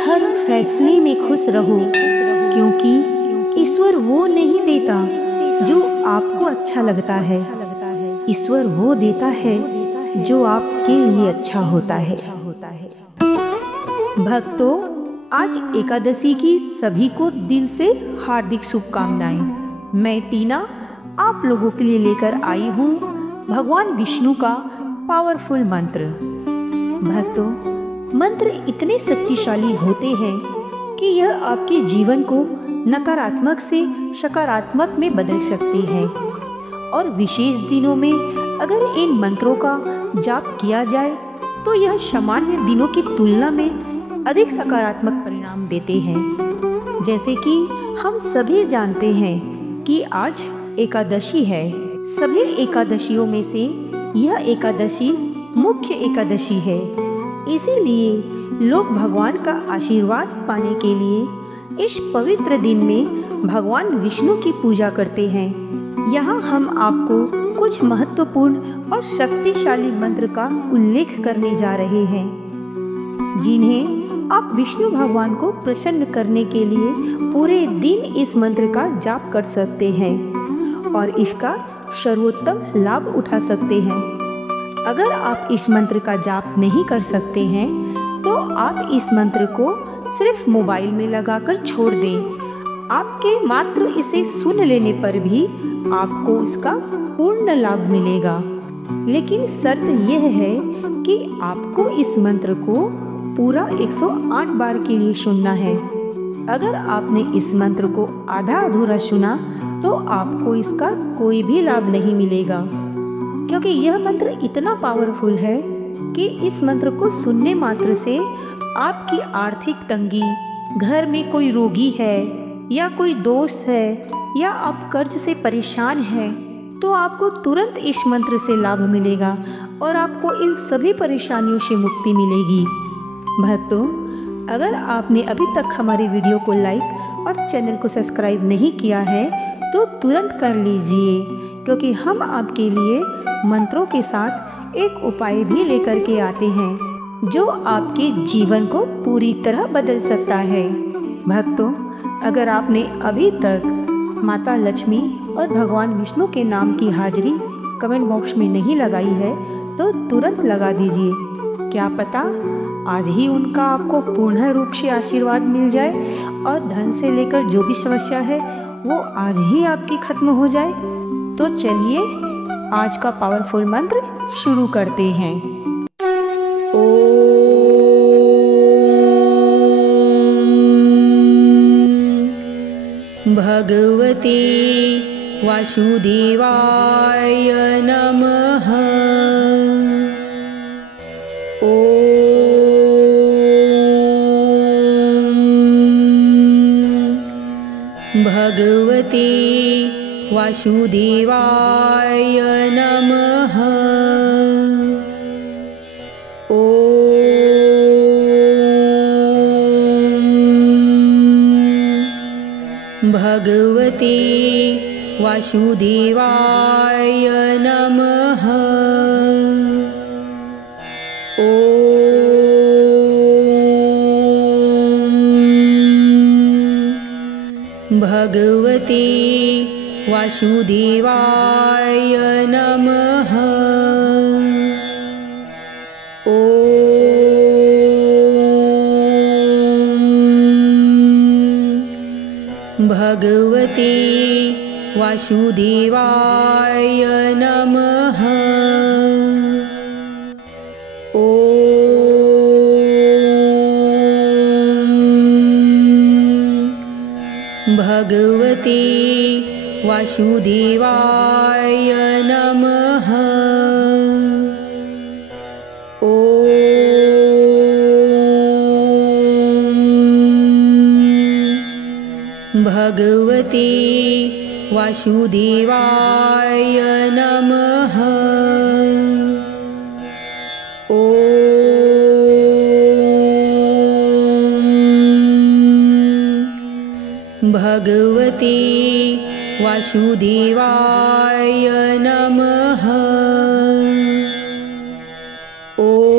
हर फैसले में खुश रहो, क्योंकि ईश्वर वो नहीं देता जो आपको अच्छा लगता है। ईश्वर वो देता है जो आपके लिए अच्छा होता है। भक्तों, आज एकादशी की सभी को दिल से हार्दिक शुभकामनाएं। मैं टीना आप लोगों के लिए लेकर आई हूँ भगवान विष्णु का पावरफुल मंत्र। भक्तों, मंत्र इतने शक्तिशाली होते हैं कि यह आपके जीवन को नकारात्मक से सकारात्मक में बदल सकते हैं। और विशेष दिनों में अगर इन मंत्रों का जाप किया जाए तो यह सामान्य दिनों की तुलना में अधिक सकारात्मक परिणाम देते हैं। जैसे कि हम सभी जानते हैं कि आज एकादशी है। सभी एकादशियों में से यह एकादशी मुख्य एकादशी है। इसीलिए लोग भगवान का आशीर्वाद पाने के लिए इस पवित्र दिन में भगवान विष्णु की पूजा करते हैं। यहाँ हम आपको कुछ महत्वपूर्ण और शक्तिशाली मंत्र का उल्लेख करने जा रहे हैं, जिन्हें आप विष्णु भगवान को प्रसन्न करने के लिए पूरे दिन इस मंत्र का जाप कर सकते हैं और इसका सर्वोत्तम लाभ उठा सकते हैं। अगर आप इस मंत्र का जाप नहीं कर सकते हैं तो आप इस मंत्र को सिर्फ मोबाइल में लगाकर छोड़ दें। आपके मात्र इसे सुन लेने पर भी आपको इसका पूर्ण लाभ मिलेगा। लेकिन शर्त यह है कि आपको इस मंत्र को पूरा 108 बार के लिए सुनना है। अगर आपने इस मंत्र को आधा अधूरा सुना तो आपको इसका कोई भी लाभ नहीं मिलेगा, क्योंकि यह मंत्र इतना पावरफुल है कि इस मंत्र को सुनने मात्र से आपकी आर्थिक तंगी, घर में कोई रोगी है या कोई दोस्त है या आप कर्ज से परेशान हैं, तो आपको तुरंत इस मंत्र से लाभ मिलेगा और आपको इन सभी परेशानियों से मुक्ति मिलेगी। भक्तों, अगर आपने अभी तक हमारे वीडियो को लाइक और चैनल को सब्सक्राइब नहीं किया है तो तुरंत कर लीजिए, क्योंकि हम आपके लिए मंत्रों के साथ एक उपाय भी लेकर के आते हैं जो आपके जीवन को पूरी तरह बदल सकता है। भक्तों, अगर आपने अभी तक माता लक्ष्मी और भगवान विष्णु के नाम की हाजिरी कमेंट बॉक्स में नहीं लगाई है तो तुरंत लगा दीजिए। क्या पता आज ही उनका आपको पूर्ण रूप से आशीर्वाद मिल जाए और धन से लेकर जो भी समस्या है वो आज ही आपकी खत्म हो जाए। तो चलिए आज का पावरफुल मंत्र शुरू करते हैं। ओम भगवते वासुदेवाय नमः। ओम भगवते वासुदेवाय नमः। ओम भगवते वासुदेवाय नमः। ओम भगवते वासुदेवाय नमः। ओम भगवते वासुदेवाय नमः। ओम भगवते वासुदेवाय नमः। ओम भगवते वासुदेवाय नमः। ओम भगवते वासुदेवाय नमः। ओम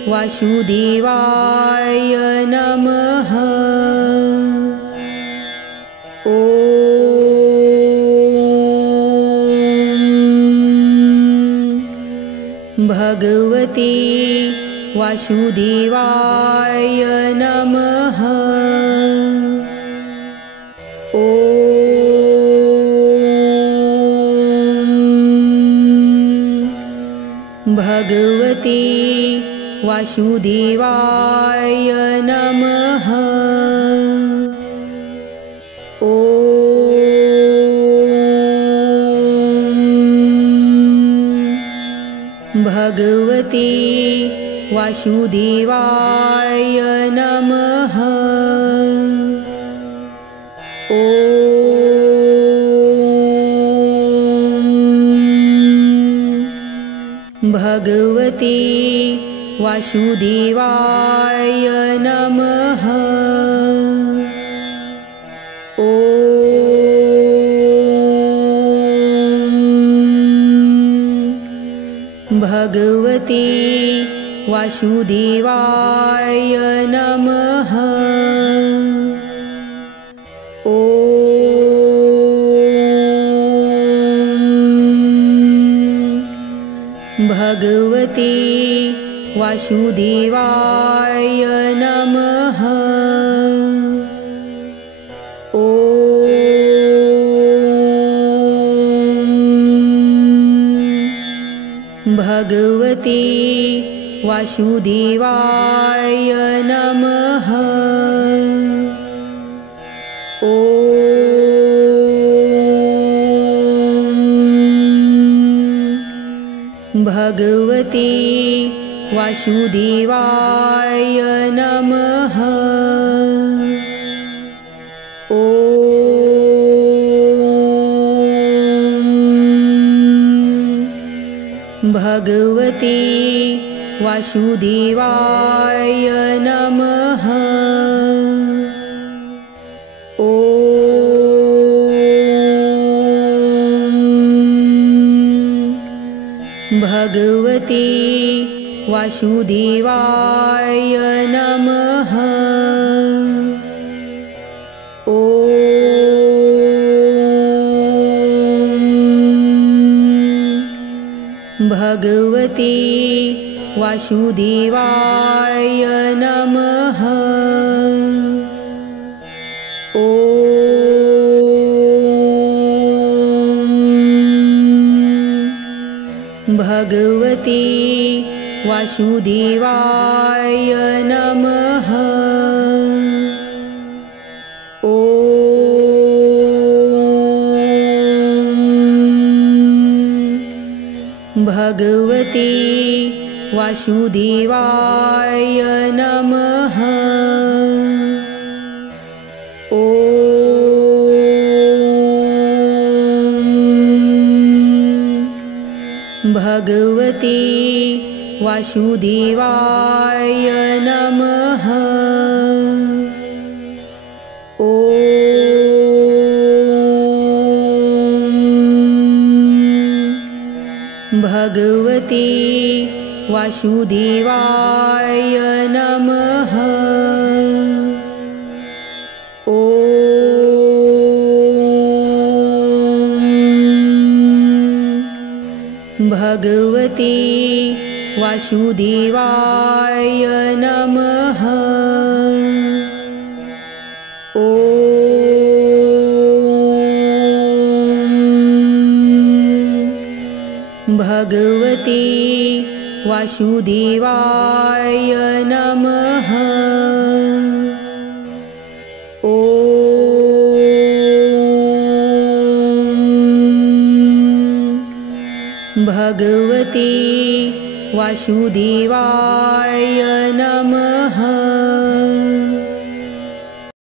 वासुदेवाय नमः। भगवते वासुदेवाय नमः। भगवते वासुदेवाय नमः। भगवते वासुदेवाय नमः। भगवते वासुदेवाय नमः। भगवते वासुदेवाय नमः। भगवते वासुदेवाय नमः। भगवते वासुदेवाय नमः। भगवते वासुदेवाय नमः। भगवते वासुदेवाय नमः। भगवते वासुदेवाय नमः। भगवते वासुदेवाय नमः। भगवते वासुदेवाय नमः। भगवते वासुदेवाय नमः। भगवते वासुदेवाय नमः। भगवते वासुदेवाय नमः। भगवते वासुदेवाय नमः। भगवते वासुदेवाय नमः। भगवते वासुदेवाय नमः।